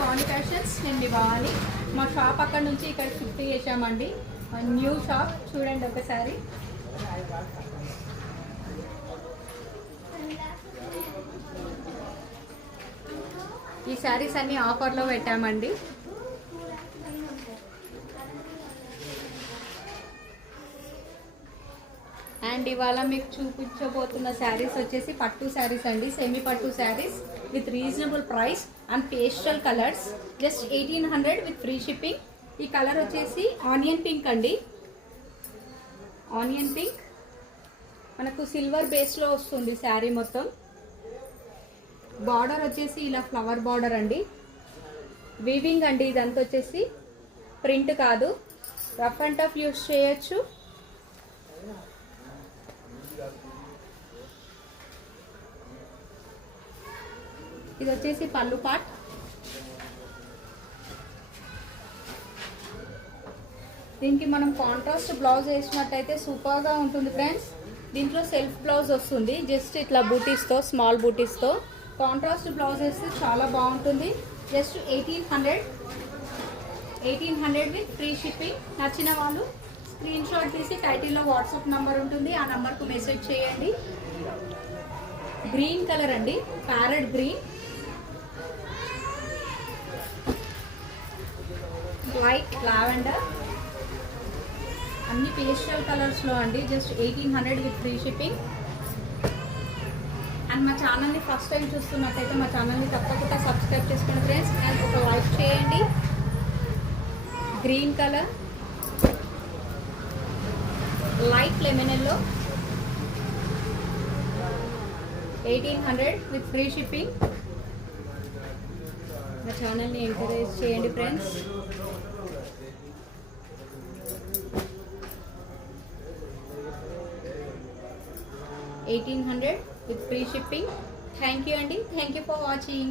భవానీ ఫ్యాషన్స్. నేను మీ భవానీ. మా షాప్ అక్కడ నుంచి ఇక్కడ షిఫ్ట్ చేసామండి. న్యూ షాప్ చూడండి ఒకసారి. ఈ శారీస్ అన్ని ఆఫర్లో పెట్టామండి. అండ్ ఇవాళ మీకు చూపించబోతున్న శారీస్ వచ్చేసి పట్టు శారీస్ అండి. సెమీ పట్టు saris with reasonable price and pastel colours. Just 1800 with free shipping. ఈ కలర్ వచ్చేసి ఆనియన్ పింక్ అండి. ఆనియన్ పింక్ మనకు సిల్వర్ బేస్లో వస్తుంది శారీ మొత్తం. బార్డర్ వచ్చేసి ఇలా ఫ్లవర్ బార్డర్ అండి. వీవింగ్ అండి. ఇదంతా వచ్చేసి ప్రింట్ కాదు, రఫ్ అండ్ టఫ్ యూస్ చేయొచ్చు. ఇది వచ్చేసి పళ్ళు పార్ట్. దీనికి మనం కాంట్రాస్ట్ బ్లౌజ్ వేసినట్టయితే సూపర్గా ఉంటుంది ఫ్రెండ్స్. దీంట్లో సెల్ఫ్ బ్లౌజ్ వస్తుంది, జస్ట్ ఇట్లా బూటీస్తో, స్మాల్ బూటీస్తో. కాంట్రాస్ట్ బ్లౌజ్ వేస్తే చాలా బాగుంటుంది. జస్ట్ 1800 విత్ ఫ్రీ షిప్పింగ్. నచ్చిన వాళ్ళు స్క్రీన్ షాట్ తీసి టైటిల్లో వాట్సాప్ నంబర్ ఉంటుంది, ఆ నంబర్కు మెసేజ్ చేయండి. గ్రీన్ కలర్ అండి, ప్యారెట్ గ్రీన్, లైట్ లావెండర్, అన్ని పేస్టల్ కలర్స్లో అండి. జస్ట్ 1800 విత్ ఫ్రీ షిప్పింగ్. అండ్ మా ఛానల్ని ఫస్ట్ టైం చూస్తున్నట్టయితే మా ఛానల్ని తప్పకుండా సబ్స్క్రైబ్ చేసుకోండి ఫ్రెండ్స్. అండ్ ఒక లైక్ చేయండి. Green colour, light lemon yellow, 1800 with free shipping. మా ఛానల్ని ఎంకరేజ్ చేయండి ఫ్రెండ్స్. 1800 with free shipping. Thank you, Andy. Thank you for watching.